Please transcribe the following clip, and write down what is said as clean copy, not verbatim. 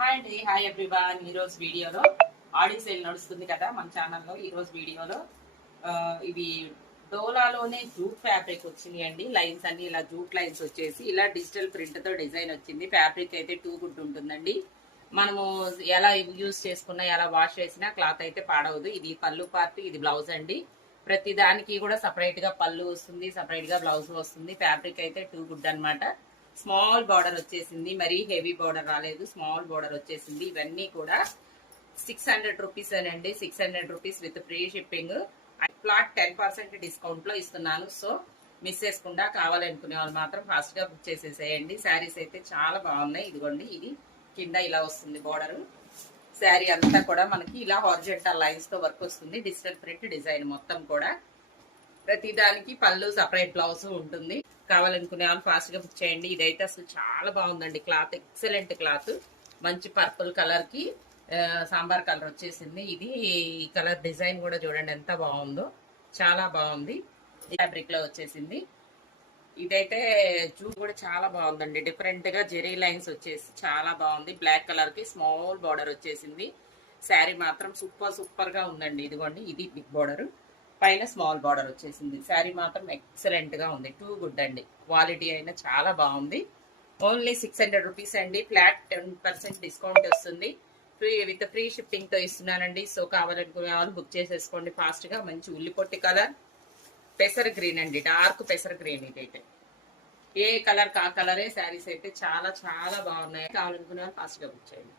Hi అండి, hi everyone. ఈరోజు వీడియోలో ఆడి సేల్ నడుస్తుంది కదా మన ఛానల్లో. ఈరోజు వీడియోలో ఇది డోలాలోనే జూట్ ఫ్యాబ్రిక్ వచ్చినాయి అండి. లైన్స్ అన్ని ఇలా జూట్ లైన్స్ వచ్చేసి ఇలా డిజిటల్ ప్రింట్తో డిజైన్ వచ్చింది. ఫ్యాబ్రిక్ అయితే 2 గుడ్ ఉంటుందండి. మనము ఎలా యూజ్ చేసుకున్నా ఎలా వాష్ చేసినా క్లాత్ అయితే పాడవదు. ఇది పళ్ళు పార్ట్, ఇది బ్లౌజ్ అండి. ప్రతి దానికి కూడా సపరేట్గా పళ్ళు వస్తుంది, సపరేట్గా బ్లౌజ్ వస్తుంది. ఫ్యాబ్రిక్ అయితే 2 గుడ్ అనమాట. స్మాల్ బార్డర్ వచ్చేసింది, మరీ హెవీ బార్డర్ రాలేదు, స్మాల్ బార్డర్ వచ్చేసింది. ఇవన్నీ కూడా 600 రూపీస్ అనండి. 600 rupees with free shipping. Flat 10% discount లో ఇస్తున్నాను. సో మిస్ చేసుకుండా కావాలనుకునే వాళ్ళు మాత్రం ఫాస్ట్ గా బుక్ చేసేసేయండి. శారీస్ అయితే చాలా బాగున్నాయి. ఇదిగోండి, ఇది కింద ఇలా వస్తుంది బార్డర్. శారీ అంతా కూడా మనకి ఇలా హారిజంటల్ లైన్స్ తో వర్క్ వస్తుంది. డిజిటల్ ప్రింట్ డిజైన్ మొత్తం కూడా. ప్రతి దానికి పళ్ళు, సపరేట్ బ్లౌజ్ ఉంటుంది. కావాలనుకునే వాళ్ళు ఫాస్ట్ గా బుక్ చేయండి. ఇదైతే అసలు చాలా బాగుందండి. Cloth excellent cloth. మంచి పర్పుల్ కలర్ కి సాంబార్ కలర్ వచ్చేసింది. ఇది కలర్ డిజైన్ కూడా చూడండి ఎంత బాగుందో, చాలా బాగుంది. ఫ్యాబ్రిక్ లో వచ్చేసింది. ఇదైతే జూట్ కూడా చాలా బాగుందండి. డిఫరెంట్ గా జెరీ లైన్స్ వచ్చేసి చాలా బాగుంది. బ్లాక్ కలర్ కి స్మాల్ బార్డర్ వచ్చేసింది. శారీ మాత్రం సూపర్ గా ఉందండి. ఇదిగోండి, ఇది బిగ్ బార్డర్, పైన స్మాల్ బార్డర్ వచ్చేసింది. శారీ మాత్రం ఎక్సలెంట్ గా ఉంది. 2 గుడ్ అండి. క్వాలిటీ అయినా చాలా బాగుంది. ఓన్లీ 600 రూపీస్ అండి. ఫ్లాట్ 10% డిస్కౌంట్ వస్తుంది. విత్ ఫ్రీ షిప్పింగ్ తో ఇస్తున్నానండి. సో కావాలనుకునే వాళ్ళు బుక్ చేసేసుకోండి ఫాస్ట్ గా. మంచి ఉల్లిపొట్టి కలర్, పెసర్ గ్రీన్ అండి, డార్క్ పెసర్ గ్రీన్. ఇదైతే ఏ కలర్ కా కలరే. శారీస్ అయితే చాలా చాలా బాగున్నాయి. కావాలనుకునే వాళ్ళు ఫాస్ట్ గా బుక్ చేయండి.